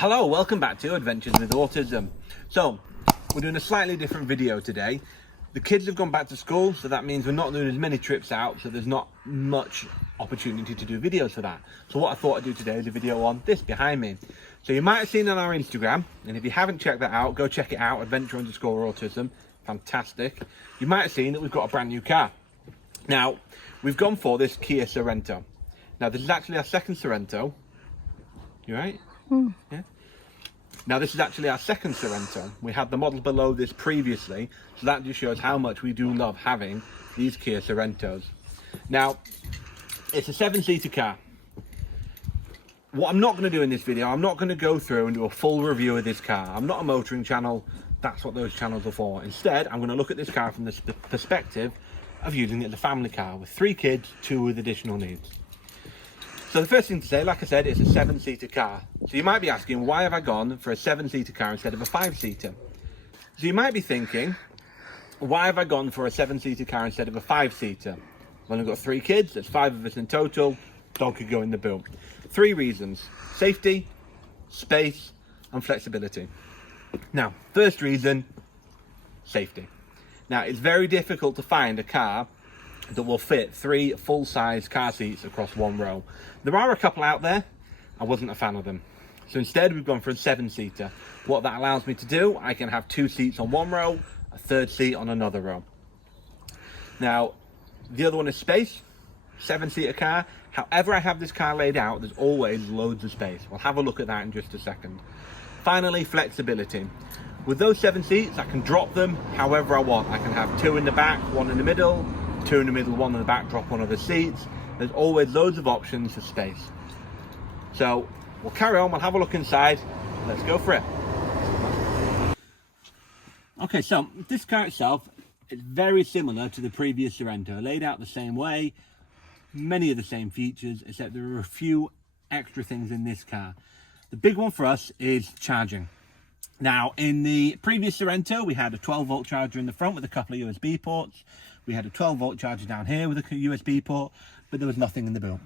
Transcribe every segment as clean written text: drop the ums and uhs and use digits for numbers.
Hello, welcome back to Adventures with Autism. So, we're doing a slightly different video today. The kids have gone back to school, so that means we're not doing as many trips out, so there's not much opportunity to do videos for that. So what I thought I'd do today is a video on this behind me. So you might have seen on our Instagram, and if you haven't checked that out, go check it out, adventure_autism. Fantastic. You might have seen that we've got a brand new car. Now, we've gone for this Kia Sorento. Now, this is actually our second Sorento. You right? Yeah. Now this is actually our second Sorento. We had the model below this previously, so that just shows how much we do love having these Kia Sorentos. Now, it's a 7-seater car. What I'm not going to do in this video, I'm not going to go through and do a full review of this car. I'm not a motoring channel, that's what those channels are for. Instead, I'm going to look at this car from the perspective of using it as a family car with 3 kids, 2 with additional needs. So the first thing to say, like I said, it's a 7-seater car. So you might be asking, why have I gone for a 7-seater car instead of a 5-seater? So you might be thinking, why have I gone for a 7-seater car instead of a 5-seater? I've only got 3 kids, there's 5 of us in total, dog could go in the boot. 3 reasons: safety, space, and flexibility. Now, first reason, safety. Now, it's very difficult to find a car that will fit 3 full-size car seats across one row. There are a couple out there. I wasn't a fan of them. So instead, we've gone for a 7-seater. What that allows me to do, I can have 2 seats on one row, a 3rd seat on another row. Now, the other one is space. 7-seater car. However I have this car laid out, there's always loads of space. We'll have a look at that in just a second. Finally, flexibility. With those 7 seats, I can drop them however I want. I can have 2 in the back, 1 in the middle, 2 in the middle, 1 in the back, drop one of the seats. There's always loads of options for space. So we'll carry on, we'll have a look inside. Let's go for it. Okay, so this car itself is very similar to the previous Sorento, laid out the same way, many of the same features, except there are a few extra things in this car. The big one for us is charging. Now, in the previous Sorento, we had a 12-volt charger in the front with a couple of USB ports. We had a 12-volt charger down here with a USB port, but there was nothing in the boot.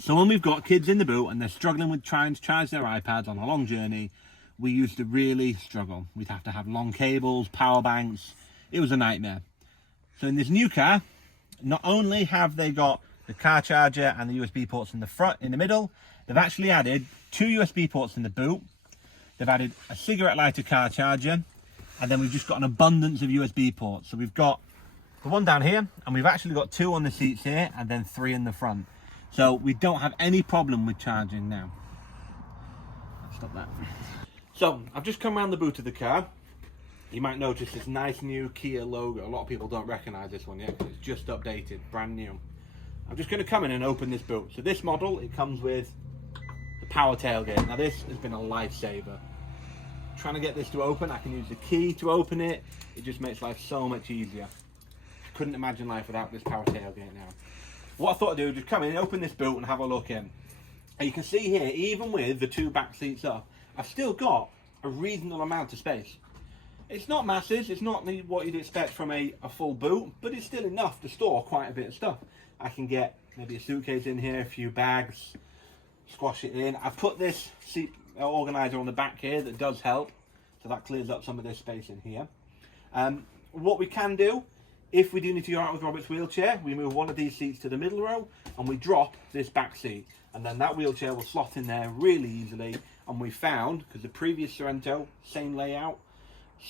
So when we've got kids in the boot and they're struggling with trying to charge their iPads on a long journey, we used to really struggle. We'd have to have long cables, power banks. It was a nightmare. So in this new car, not only have they got the car charger and the USB ports in the front, in the middle, they've actually added 2 USB ports in the boot. They've added a cigarette lighter car charger, and then we've just got an abundance of USB ports. So we've got the one down here, and we've actually got 2 on the seats here, and then 3 in the front. So we don't have any problem with charging now. Stop that. So I've just come around the boot of the car. You might notice this nice new Kia logo. A lot of people don't recognize this one yet because it's just updated, brand new. I'm just going to come in and open this boot. So this model, it comes with the power tailgate. Now this has been a lifesaver. Trying to get this to open, I can use the key to open it. It just makes life so much easier. Couldn't imagine life without this power tailgate now. What I thought I'd do is just come in, open this boot and have a look in. And you can see here, even with the 2 back seats up, I've still got a reasonable amount of space. It's not massive, it's not what you'd expect from a full boot, but it's still enough to store quite a bit of stuff. I can get maybe a suitcase in here, a few bags, squash it in. I've put this seat organizer on the back here that does help, so that clears up some of this space in here. What we can do, if we do need to go out with Robert's wheelchair, we move one of these seats to the middle row and we drop this back seat, and then that wheelchair will slot in there really easily. And we found, because the previous Sorento, same layout,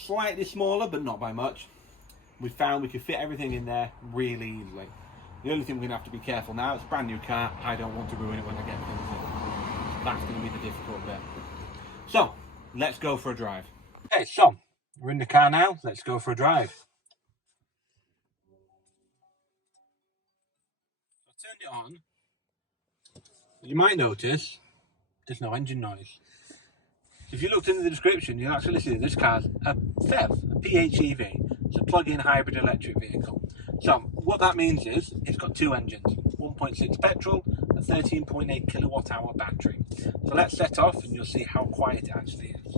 slightly smaller but not by much, we found we could fit everything in there really easily. The only thing we're going to have to be careful now, it's a brand new car, I don't want to ruin it when I get things in. That's going to be the difficult bit. So, let's go for a drive. Okay, so, we're in the car now, let's go for a drive. I turned it on. You might notice there's no engine noise. So if you looked into the description, you'll actually see this car's a PHEV, a PHEV. It's a plug-in hybrid electric vehicle. So what that means is it's got 2 engines, 1.6 petrol, a 13.8 kilowatt hour battery. So let's set off and you'll see how quiet it actually is.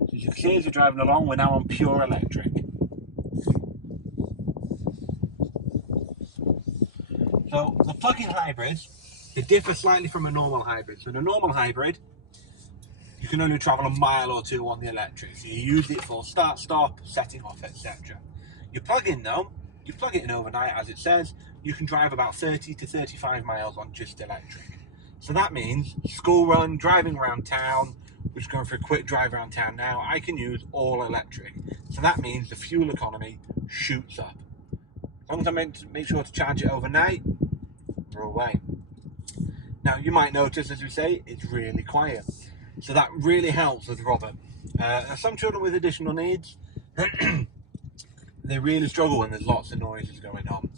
So as you can see, as we're driving along, we're now on pure electric. So the plug-in hybrids They differ slightly from a normal hybrid. So in a normal hybrid, you can only travel a mile or two on the electric. So you use it for start, stop, setting off, etc. You plug in though, you plug it in overnight, as it says, you can drive about 30 to 35 miles on just electric. So that means school run, driving around town, we're just going for a quick drive around town now, I can use all electric. So that means the fuel economy shoots up. As long as I make sure to charge it overnight, we're away. Now you might notice, as we say, it's really quiet. So that really helps with Robert. Some children with additional needs, they really struggle when there's lots of noises going on.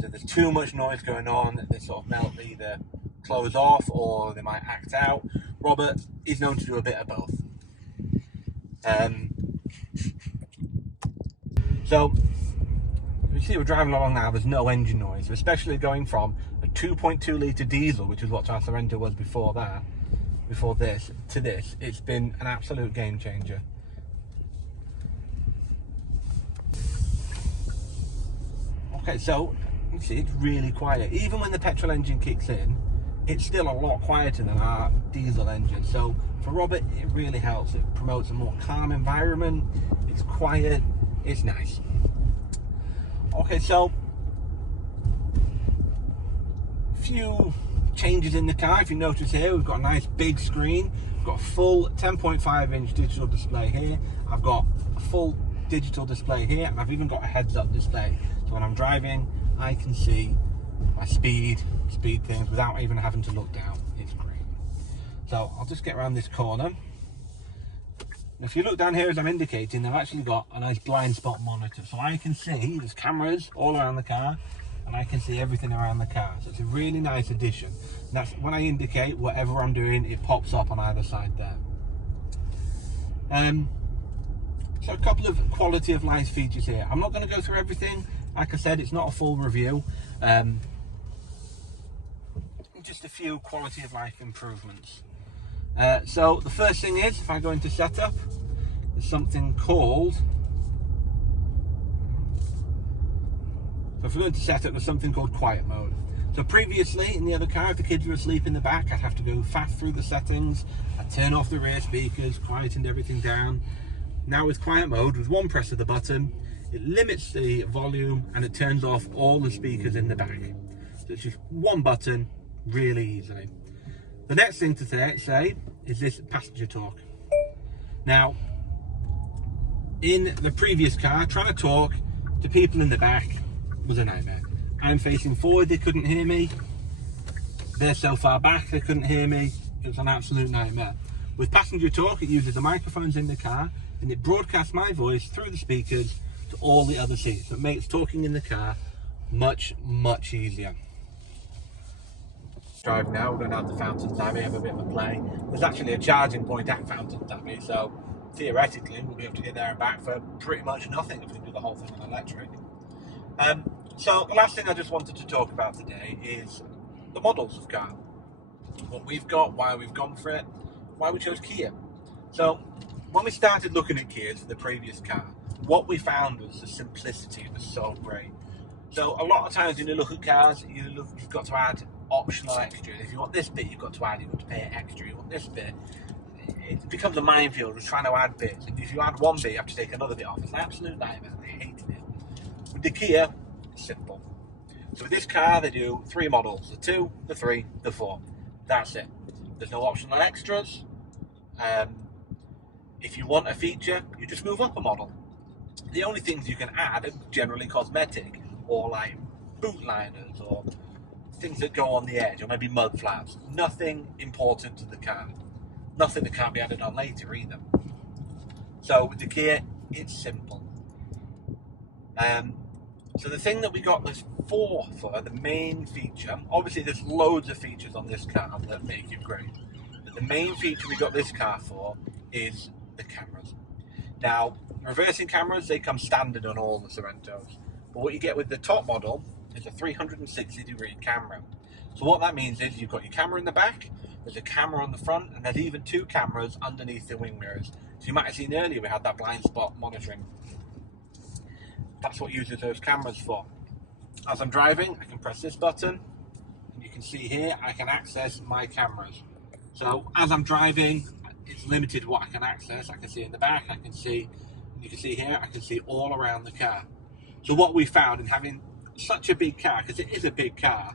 So if there's too much noise going on, they sort of either close off or they might act out. Robert is known to do a bit of both. So you see we're driving along now, there's no engine noise, especially going from a 2.2 litre diesel, which is what our Sorento was before this, to this. It's been an absolute game changer. Okay, so you see it's really quiet. Even when the petrol engine kicks in, it's still a lot quieter than our diesel engine. So for Robert, it really helps. It promotes a more calm environment. It's quiet. It's nice. Okay, so a few changes in the car. If you notice here, we've got a nice big screen. We've got a full 10.5 inch digital display here. I've got a full digital display here, and I've even got a heads-up display. So when I'm driving, I can see my speed things without even having to look down. It's great. So I'll just get around this corner. If you look down here as I'm indicating, they've actually got a nice blind spot monitor, so I can see there's cameras all around the car and I can see everything around the car. So it's a really nice addition. And that's when I indicate whatever I'm doing, it pops up on either side there. So a couple of quality of life features here. I'm not going to go through everything. Like I said, it's not a full review. Just a few quality of life improvements. So the first thing is, if I go into setup, there's something called, if we go into setup, there's something called quiet mode. So previously in the other car, if the kids were asleep in the back, I'd have to go fast through the settings, I'd turn off the rear speakers, quietened everything down. Now with quiet mode, with one press of the button, it limits the volume and it turns off all the speakers in the back. So it's just one button, really easily. The next thing to say is this passenger talk. Now, in the previous car, trying to talk to people in the back was a nightmare. I'm facing forward, they couldn't hear me. They're so far back, they couldn't hear me. It was an absolute nightmare. With passenger talk, it uses the microphones in the car and it broadcasts my voice through the speakers to all the other seats. So it makes talking in the car much, much easier. Drive now, we're going out to Fountains Abbey, have a bit of a play. There's actually a charging point at Fountains Abbey, so theoretically we'll be able to get there and back for pretty much nothing if we do the whole thing on electric. So the last thing I just wanted to talk about today is the models of car. What we've got, why we've gone for it, why we chose Kia. So when we started looking at Kias for the previous car, what we found was the simplicity was so great. So a lot of times when you look at cars, you've got to add optional extra. If you want this bit, you've got to add, you've got to pay extra. You want this bit, it becomes a minefield of trying to add bits. And if you add one bit, you have to take another bit off. It's an absolute nightmare. I hated it. With the Kia, it's simple. So with this car, they do 3 models: the 2, the 3, the 4. That's it. There's no optional extras. If you want a feature, you just move up a model. The only things you can add are generally cosmetic, or like boot liners, or things that go on the edge, or maybe mud flaps. Nothing important to the car. Nothing that can't be added on later either. So with the Kia, it's simple. So the thing that we got this for the main feature, obviously there's loads of features on this car that make it great, but the main feature we got this car for is the cameras. Now, reversing cameras, they come standard on all the Sorentos, but what you get with the top model is a 360-degree camera. So what that means is you've got your camera in the back, there's a camera on the front, and there's even 2 cameras underneath the wing mirrors. So you might have seen earlier we had that blind spot monitoring. That's what uses those cameras for. As I'm driving, I can press this button, and you can see here, I can access my cameras. So as I'm driving, it's limited what I can access. I can see in the back, I can see, you can see here, I can see all around the car. So what we found in having such a big car, because it is a big car,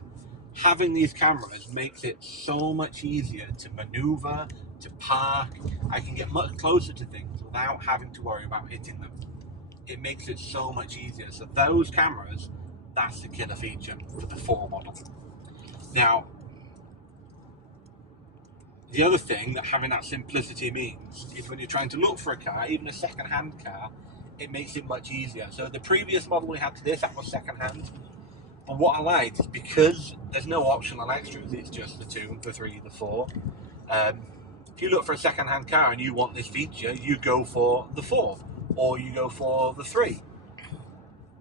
having these cameras makes it so much easier to maneuver, to park. I can get much closer to things without having to worry about hitting them. It makes it so much easier. So those cameras, that's the killer feature for the 4 model. Now, the other thing that having that simplicity means is when you're trying to look for a car, even a second-hand car, it makes it much easier. So the previous model we had to this, that was second-hand. But what I liked is because there's no optional extras, it's just the 2, the 3, the 4. If you look for a second-hand car and you want this feature, you go for the 4 or you go for the 3.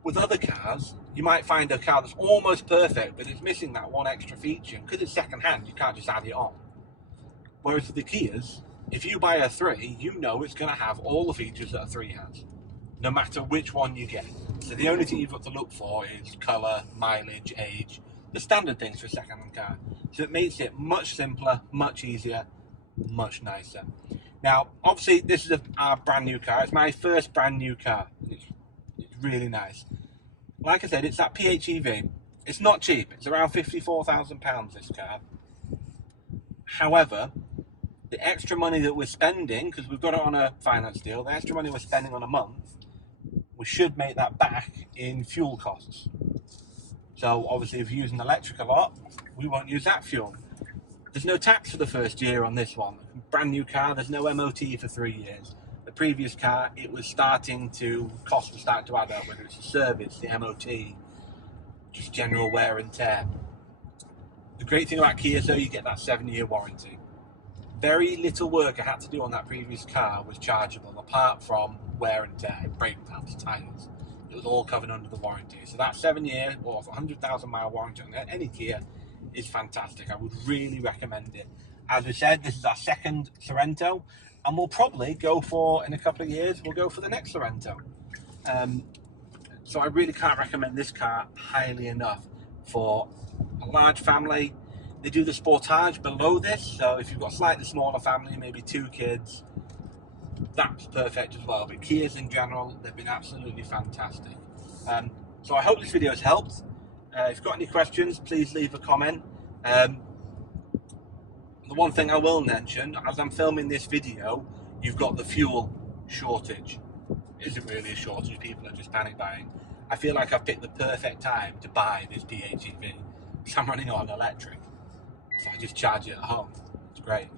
With other cars, you might find a car that's almost perfect, but it's missing that one extra feature. Because it's second-hand, you can't just add it on. Whereas with the Kias, if you buy a 3, you know it's going to have all the features that a 3 has, no matter which one you get. So the only thing you've got to look for is colour, mileage, age, the standard things for a second-hand car. So it makes it much simpler, much easier, much nicer. Now, obviously, this is our brand new car. It's my first brand new car. It's really nice. Like I said, it's that PHEV. It's not cheap. It's around £54,000, this car. However, the extra money that we're spending, because we've got it on a finance deal, the extra money we're spending on a month, we should make that back in fuel costs. So obviously if you're using electric a lot, we won't use that fuel. There's no tax for the first year on this one. Brand new car, there's no MOT for 3 years. The previous car, it was starting to, costs were starting to add up, whether it's the service, the MOT, just general wear and tear. The great thing about Kia, though, you get that 7-year warranty. Very little work I had to do on that previous car was chargeable, apart from wear and tear, brake pads, tyres. It was all covered under the warranty. So that 7-year or 100,000 mile warranty on any Kia is fantastic. I would really recommend it. As we said, this is our second Sorento, and we'll probably go for, in a couple of years, we'll go for the next Sorento. So I really can't recommend this car highly enough for a large family. They do the Sportage below this, so if you've got a slightly smaller family, maybe 2 kids, that's perfect as well. But Kias in general, they've been absolutely fantastic. So I hope this video has helped. If you've got any questions, please leave a comment. The one thing I will mention, as I'm filming this video, you've got the fuel shortage. It isn't really a shortage, people are just panic buying. I feel like I've picked the perfect time to buy this PHEV, because I'm running on electric. So I just charge it at home. It's great.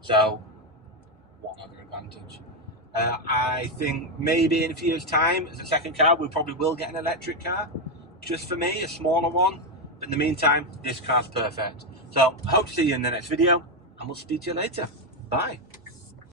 So, one other advantage. I think maybe in a few years' time, as a second car, we probably will get an electric car. Just for me, a smaller one. But in the meantime, this car's perfect. So, I hope to see you in the next video, and we'll speak to you later. Bye.